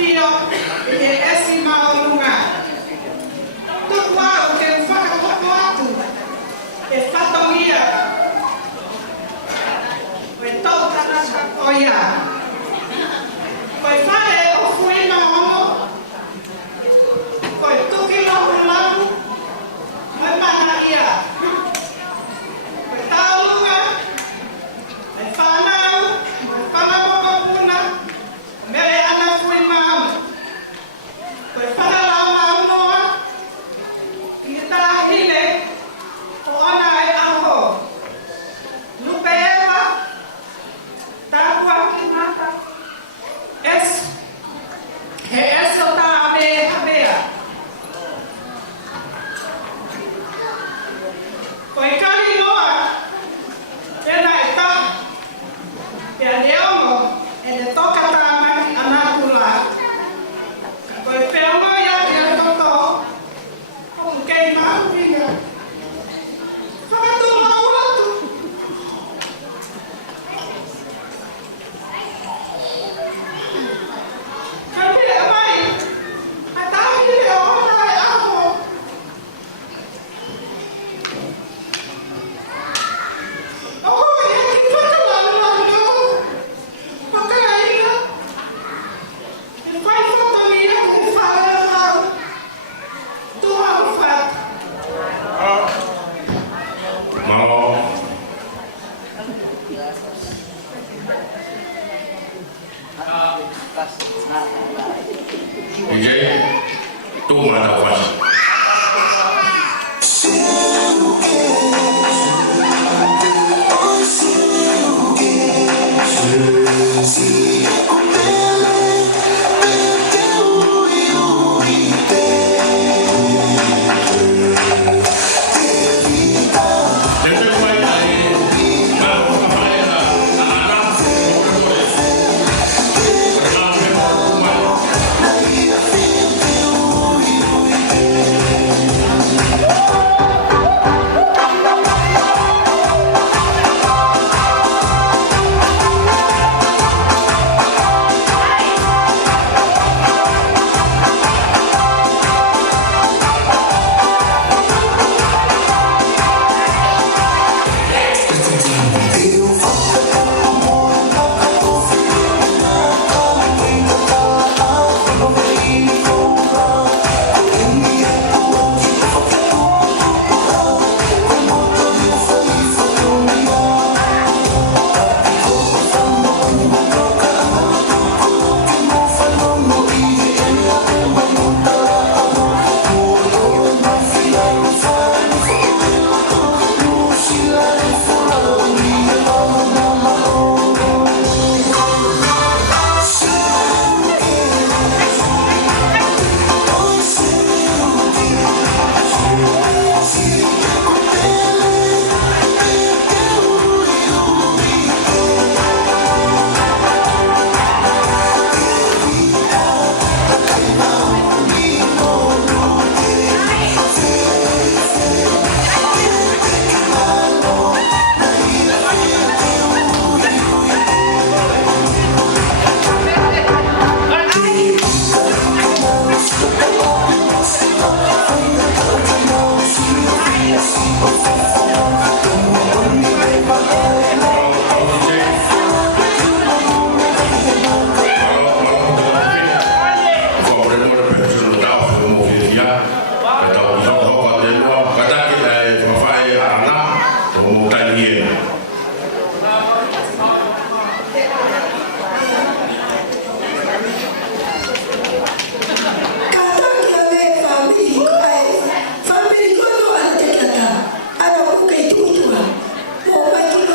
fio e esse Tauolunga. Tudo o que eu faço com atu é fatomia. Foi toda na coia. Foi fazer o fui no foi tudo que não lavo. Foi manaia. Foi Tauolunga. Foi fanau. Foi fanau bokuna. Mere ana fui mam. Foi fanau mam noa. Kita hile. O ana e aho. Lupe'Eva. Tapuakimata. Esse o Taone Havea. Foi calinoa. Ela está. E a Leomo. Ele toca também a Nakula. Foi pelo e a Totó. Com queimar vinha. Fala do outro. Cadê a mãe? A Taone é outra amo. Oh, e aqui foi calando. Pakaina. Ele faz fotomia, ele fala mal. Tu alfa. Mau. DJ, tu mata faz.